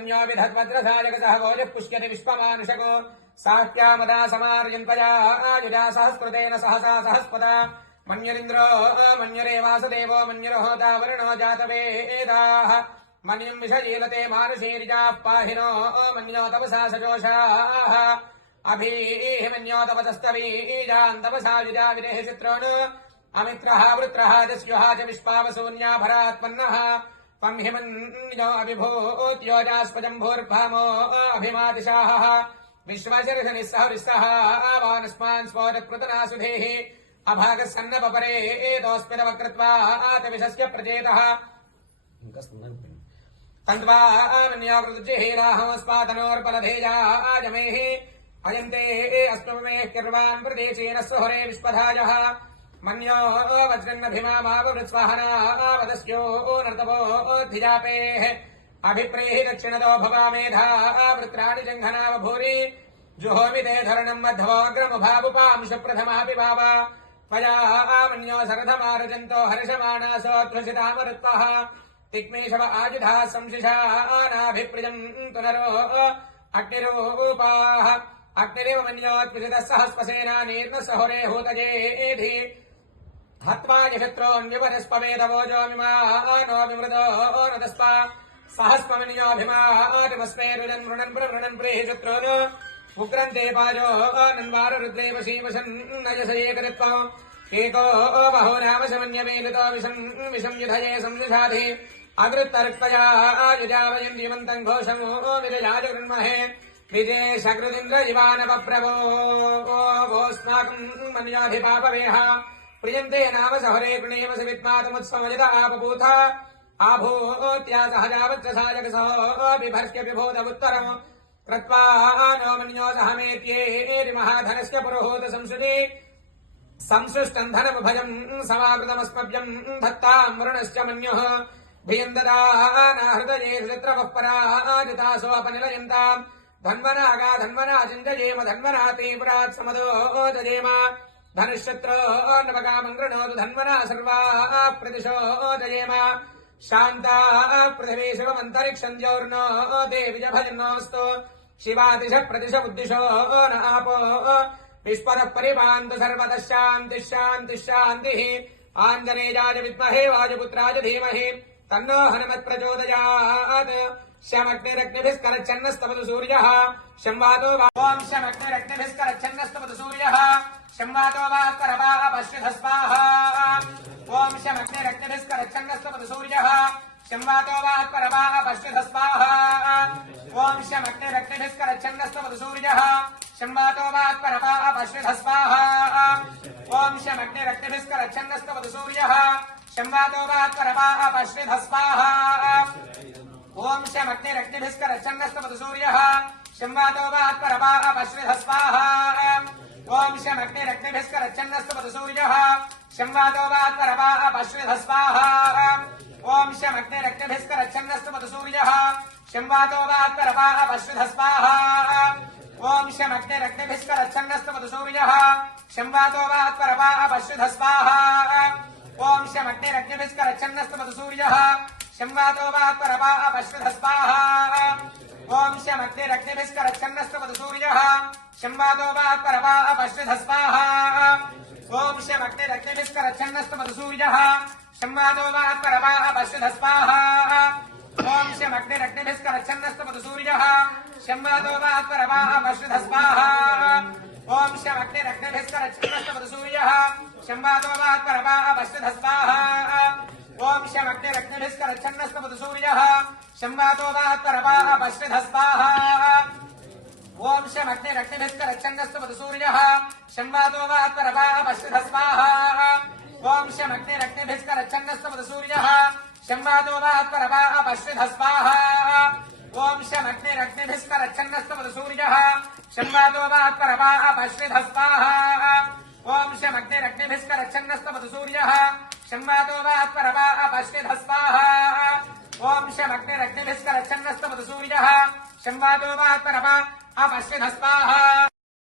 मन्यो विधद्वज्रसायकसः गोलिः पुष्यति विश्वमानुषको सात्यामदा समार्यन्त्वया युजा सहस्कृतेन सहसा सहस्पदा मन्यरिन्द्रो मन्यरे वासुदेवो मन्यरोहोता वरुणो जातवेदाः मन्यम् विषजीलते मानुषीर्जाः पाहिनो मन्यो तपसा सजोषाः अभीः मन्यो तपतस्तवीजान् तपसा युजा विदेह चित्रोन् अमित्रः वृत्रः दस्युः च विश्वावसून्याभरात्मन्नः पंहिमन्यो अभिभूत्योजास्पजम्भूर्भामो अभिमातिशाहः विश्वशर्षनिस्सहरिस्सः आवानस्मान् स्फोटकृतनासुधेः अभागस्सन्नपरे एतोऽस्मिदवकृत्वा आतविशस्य प्रचेतः तन्त्वा मन्यावृतजिहीराहमस्मातनोर्बलधेया आजमेः अयन्ते अस्ममेः किर्वान् प्रदेशेन सुहरे विश्वधायः मन्यो वज्रन्नभिमावृत्स्वाहनावदस्यो नर्तवोऽधिजापेः अभिप्रेहि दक्षिणतो भवामेधा वृत्राणि जङ्घनावभूरि जुहोमि ते धरणम् मध्वोऽग्रमुभावुपांशप्रथमापि भाव त्वया मन्यो सरथमारजन्तो हर्षमाणासोऽध्वसितामरुत्वः तिक्मेशव आयुधाः संशिषानाभिप्रियम् तुनरो अग्निरूपाः अग्निरेव मन्योत्पितः सहस्वसेना नीर्णसहुरे हूतजेधि हत्वा यशत्रोऽन्विपदस्पवेदवोजोमिमानो विमृतो नदस्पा सहस्वमन्योभिमातिमस्मेरुजन् मृणन् प्रवृणन् प्रेहि शत्रून् उग्रन्ते पाजो नन्वाररुद्रेव श्रीवशन्नयस एकदत्त्वम् एको बहो नाम समन्यमेलितो विषम् युधये संयुषाधि अकृत्तर्क्तया युजावयन् जीवन्तम् घोषमो विरजाजगृन्महे विजयशकृदिन्द्र इवानवप्रभोस्माकम् मन्योऽधिपापवेह प्रियन्ते नाम सहरे कृणेम सवित्मातमुत्समजित आपभूत आभूत्या सहजावच्चसायकसहो बिभर्ष्यपिभूतमुत्तरम् कृत्वा नो मन्यो सहमेत्येरि महाधनस्य पुरोहूत संसुति संसृष्टम् धनमुभयम् समाकृतमस्मभ्यम् धत्ताम् वरुणश्च मन्युः भियम् ददानाहृदये हृत्रवः पराजितासोऽपनिलयन्ताम् धन्वनागा धन्वना चिञ्जयेम धन्वना तीव्रात् समदो जयेम धनुःशत्रो नवकामङ्गृणोतु धन्वना सर्वा प्रतिशो जयेम शान्ता पृथिवी शिवमन्तरिक्षम् ज्योर्नो देविजभजन्नोऽस्तु शिवादिश प्रतिश बुद्धिशो न आपो विश्वतः परिपान्तु सर्वतः शान्तिः शान्तिः शान्तिः आञ्जनेयाय विद्महे वायुपुत्राय धीमहि तन्नो हनुमत्प्रचोदयात् शमग्निरग्निभिस्करच्छन्नस्तपतु सूर्यः शंवातो ॐ शमग्निरग्निभिस्करच्छन्नस्तपतु सूर्यः शंवातो वा करवापश्रिधः स्वाहा ॐ शमग्निरग्निभिस्करच्छन्नस्तपतु सूर्यः शंवातो वा करवापश्रिधः स्वाहा ॐ शमग्निरग्निभिस्करच्छन्नस्तपतु सूर्यः शंवातो वा करवापश्रिधः स्वाहा ॐ शमग्निरग्निभिस्करच्छन्नस्तपतु सूर्यः शंवातो वा करवापश्रिधः स्वाहा ॐ शमग्निरग्निभिस्करच्छन्नस्तपतु सूर्यः शंवातो वा करवापश्रिधः स्वाहा ॐ शमग्निरग्निभिस्करच्छन्नस्तपतु सूर्यः शंवातो वा करवापश्रिधः स्वाहा ॐ शमग्निरग्निभिस्करच्छन्नस्तपतु सूर्यः शंवातो वा करवापश्रिधः स्वाहा ॐ शमग्निरग्निभिस्करच्छन्नस्तपतु सूर्यः शंवातो वा करवापश्रिधः स्वाहा ॐ शमग्निरग्निभिस्करच्छन्नस्तपतु सूर्यः शंवातो वा करवापश्रिधः स्वाहा ॐ शमग्निरग्निभिस्करच्छन्नस्तपतु सूर्यः शंवातो वा करवापश्रिधः स्वाहा ॐ शमग्निरग्निभिस्करच्छन्नस्तपतु सूर्यः शंवातो वा करवापश्रिधः स्वाहा ॐ शमग्निरग्निभिस्करच्छन्नस्तपतु सूर्यः शंवातो वा करवापश्रिधः स्वाहा ॐ शमग्निरग्निभिस्करच्छन्नस्तपतु सूर्यः शंवातो वा करवापश्रिधः स्वाहा ॐ शमग्निरग्निभिस्करच्छन्नस्तपतु सूर्यः शंवातो वा करवापश्रिधः स्वाहा ॐ शमग्निरग्निभिस्करच्छन्नस्तपतु सूर्यः शंवातो वा करवापश्रिधः स्वाहा ॐ शमग्निरग्निभिस्करच्छन्नस्तपतु सूर्यः शंवातो वा करवापश्रिधः स्वाहा ॐ शमग्निरग्निभिस्करच्छन्नस्तपतु सूर्यः शंवातो वा करवापश्रिधः स्वाहा ॐ शमग्निरग्निभिस्करच्छन्नस्तपतु सूर्यः शंवातो वा करवापश्रिधः स्वाहा ॐ शमग्निरग्निभिस्करच्छन्नस्तपतु सूर्यः शंवातो वा करवापश्रिधः स्वाहा